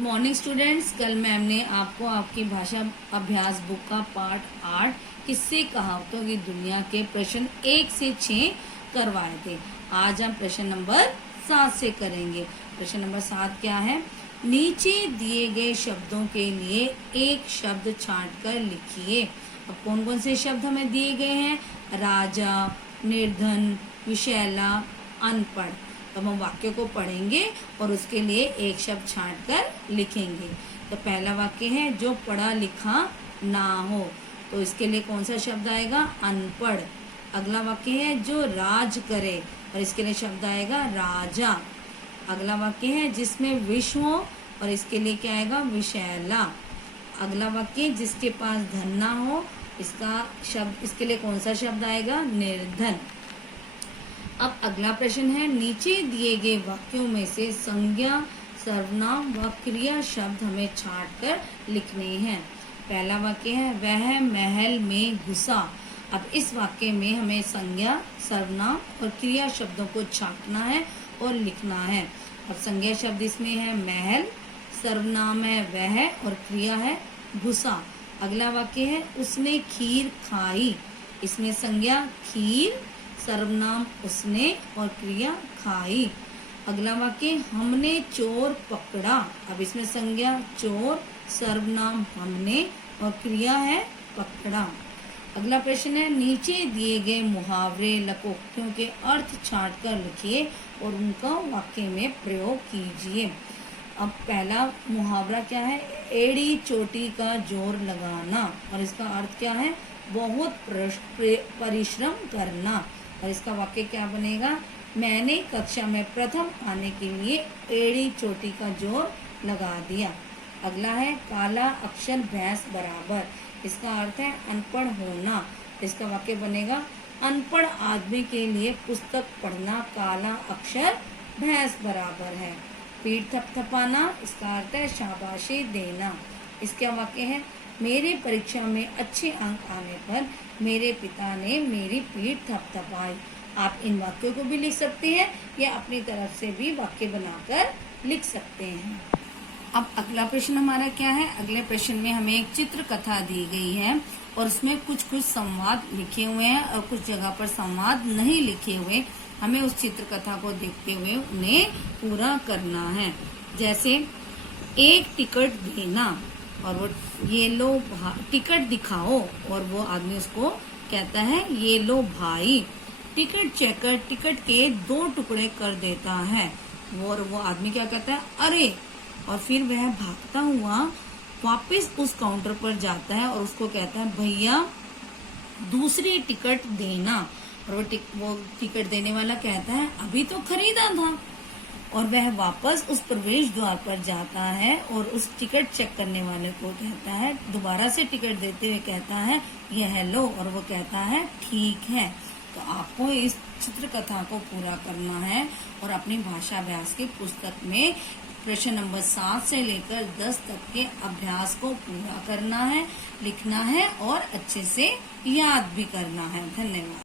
Morning students, कल ma'am ने आपको आपकी भाषा अभ्यास बुक का पार्ट 8 किस्से कहावतों की दुनिया के प्रश्न 1 से 6 करवाए थे। आज हम प्रश्न नंबर 7 से करेंगे। प्रश्न नंबर 7 क्या है? नीचे दिए गए शब्दों के लिए एक शब्द छांट कर लिखिए। अब कौन कौन से शब्द हमें दिए गए हैं? राजा, निर्धन, विशैला, अनपढ़। तो हम वाक्य को पढ़ेंगे और उसके लिए एक शब्द छांट कर लिखेंगे। तो पहला वाक्य है जो पढ़ा लिखा ना हो, तो इसके लिए कौन सा शब्द आएगा? अनपढ़। अगला वाक्य है जो राज करे, और इसके लिए शब्द आएगा राजा। अगला वाक्य है जिसमें विष हो, और इसके लिए क्या आएगा? विशैला। अगला वाक्य जिसके पास धन ना हो, इसके लिए कौन सा शब्द आएगा? निर्धन। अब अगला प्रश्न है नीचे दिए गए वाक्यों में से संज्ञा, सर्वनाम व क्रिया शब्द हमें छांट कर लिखने हैं। पहला वाक्य है वह महल में घुसा। अब इस वाक्य में हमें संज्ञा, सर्वनाम और क्रिया शब्दों को छांटना है और लिखना है। अब संज्ञा शब्द इसमें है महल, सर्वनाम है वह और क्रिया है घुसा। अगला वाक्य है उसने खीर खाई। इसमें संज्ञा खीर, सर्वनाम उसने और क्रिया खाई। अगला वाक्य हमने चोर पकड़ा। अब इसमें संज्ञा चोर, सर्वनाम हमने और क्रिया है पकड़ा। अगला प्रश्न है नीचे दिए गए मुहावरे, लोकोक्तियों के अर्थ छांट कर लिखिए और उनका वाक्य में प्रयोग कीजिए। अब पहला मुहावरा क्या है? एड़ी चोटी का जोर लगाना, और इसका अर्थ क्या है? बहुत परिश्रम करना। और इसका वाक्य क्या बनेगा? मैंने कक्षा में प्रथम आने के लिए एड़ी चोटी का जोर लगा दिया। अगला है काला अक्षर भैंस बराबर। इसका अर्थ है अनपढ़ होना। इसका वाक्य बनेगा अनपढ़ आदमी के लिए पुस्तक पढ़ना काला अक्षर भैंस बराबर है। पीठ थपथपाना, इसका अर्थ है शाबाशी देना। इसका वाक्य है मेरे परीक्षा में अच्छे अंक आने पर मेरे पिता ने मेरी पीठ थपथपाई। आप इन वाक्यों को भी लिख सकते हैं या अपनी तरफ से भी वाक्य बनाकर लिख सकते हैं। अब अगला प्रश्न हमारा क्या है? अगले प्रश्न में हमें एक चित्र कथा दी गई है और उसमें कुछ संवाद लिखे हुए हैं और कुछ जगह पर संवाद नहीं लिखे हुए। हमें उस चित्र कथा को देखते हुए उन्हें पूरा करना है। जैसे एक टिकट देना, और वो ये लो टिकट दिखाओ, और वो आदमी उसको कहता है ये लो भाई। टिकट चेकर टिकट के 2 टुकड़े कर देता है, और वो आदमी क्या कहता है? अरे! और फिर वह भागता हुआ वापस उस काउंटर पर जाता है और उसको कहता है भैया दूसरी टिकट देना। और वो टिकट देने वाला कहता है अभी तो खरीदा था। और वह वापस उस प्रवेश द्वार पर जाता है और उस टिकट चेक करने वाले को कहता है, दोबारा से टिकट देते हुए कहता है यह लो, और वो कहता है ठीक है। तो आपको इस चित्र कथा को पूरा करना है और अपनी भाषा अभ्यास की पुस्तक में प्रश्न नंबर 7 से लेकर 10 तक के अभ्यास को पूरा करना है, लिखना है और अच्छे से याद भी करना है। धन्यवाद।